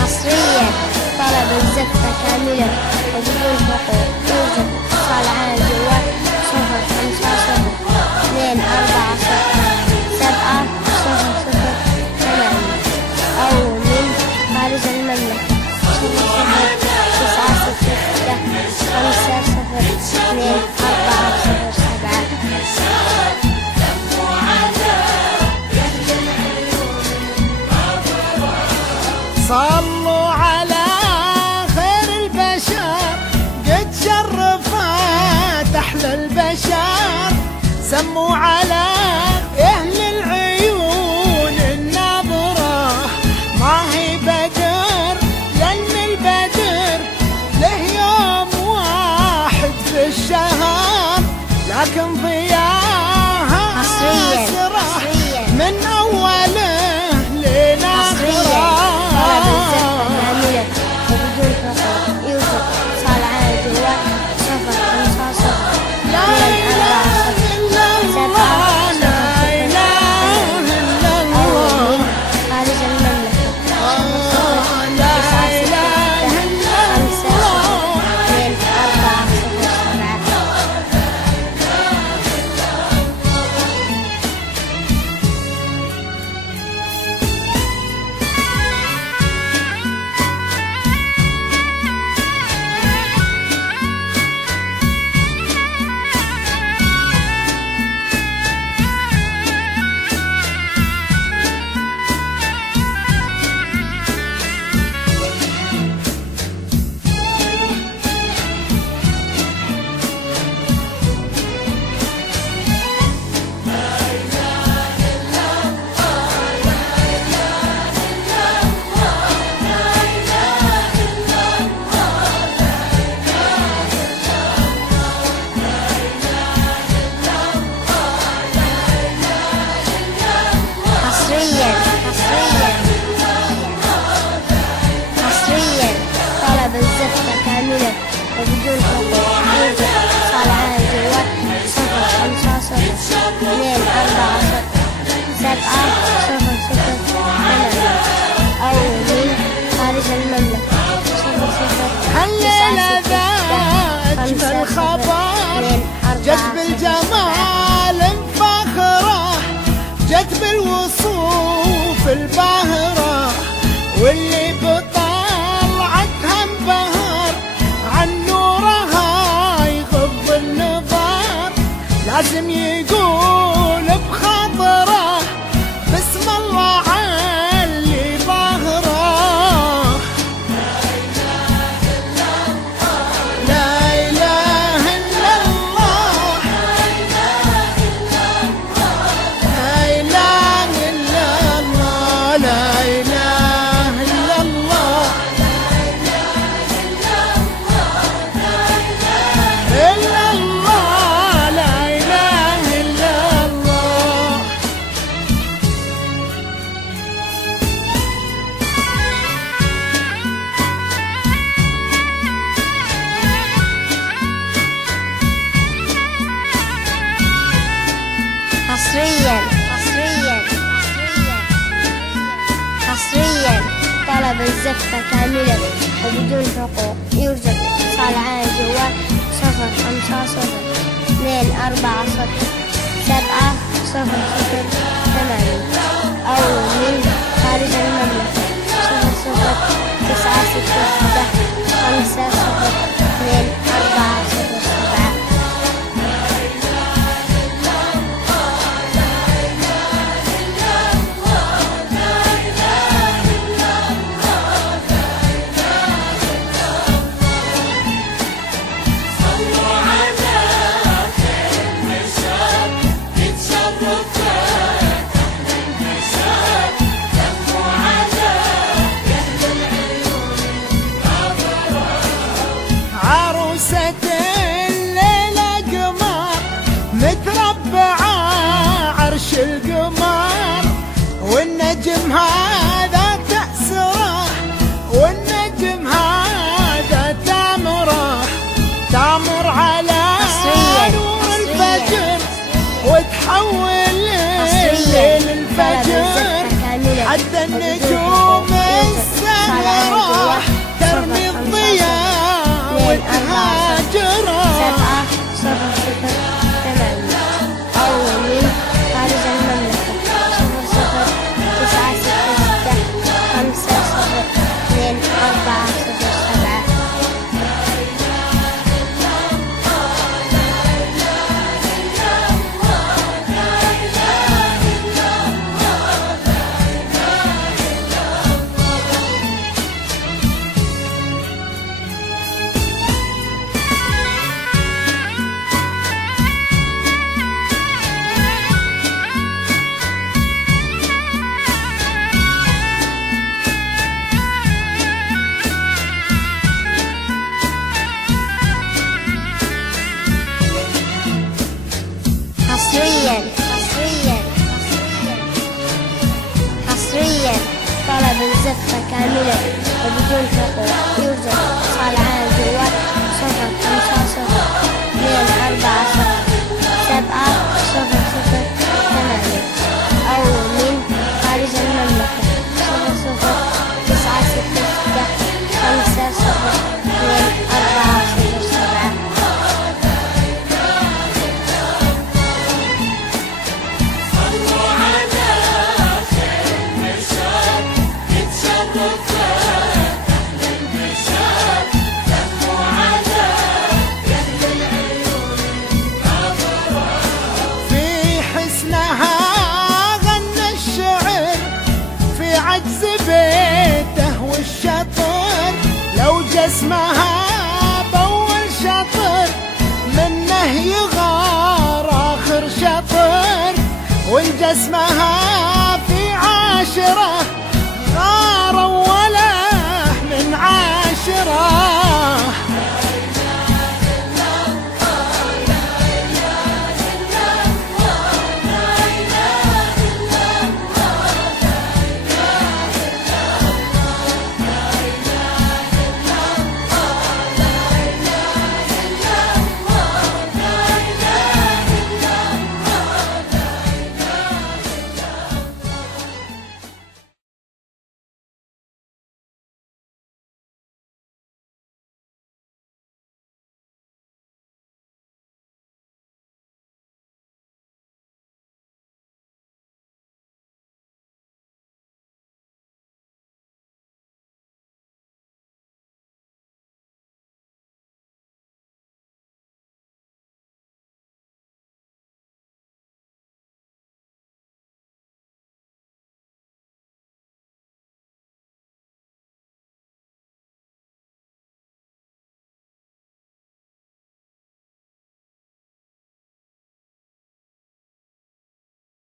حصريا طلب الزفة كاملة وبدون حقوق. يوجد اتصال عادي 055-240-700 أو من خارج المملكة 0-0-9-6-5-7. صلوا على خير البشر قد شرفت أحلى البشر. سموا على أهل العيون الناظرة ما هي بدر لأن البدر له يوم واحد في الشهر لكن ضياها أسرع من أوله لين آخره. وبدون حقوق. يوجد اتصال عادي 0-5-0-240-700 أو من خارج المملكة 20 طلب الزفة كاملة وبدون حقوق. يوجد اتصال عادي 0-5-0-240-700 أو من خارج المملكة 0-0-9-6-5-7. أجمل خبر جت بالجمال مفخرة جت بالوصوف الباهرة واللي بطلعتها انبهر عن نورها يغض النظر لازم يقول بخاطره بسم الله علي ظاهره. لا إله إلا الله لا إله إلا الله لا إله إلا الله إلا الله لا إله إلا الله. حصريا طلب الزفة كاملة وبدون حقوق. يوجد اتصال عادي 0-5-0-240-700 أو من خارج المملكة 0-0-9-6-5-0-240-700. عروسة الليلة قمر متربعة عرش القمر والنجم هذا تأسره والنجم هذا تامر على نور الفجر وتحول الليل الفجر. حصريا طلب الزفة كاملة وبدون حقوق. يوجد اتصال على الجوال 050-240-700 أو من خارج المملكة 00-966-502-407. عجز بيته والشطر لو جسمها بأول شطر منه يغار آخر شطر، وإن جسمها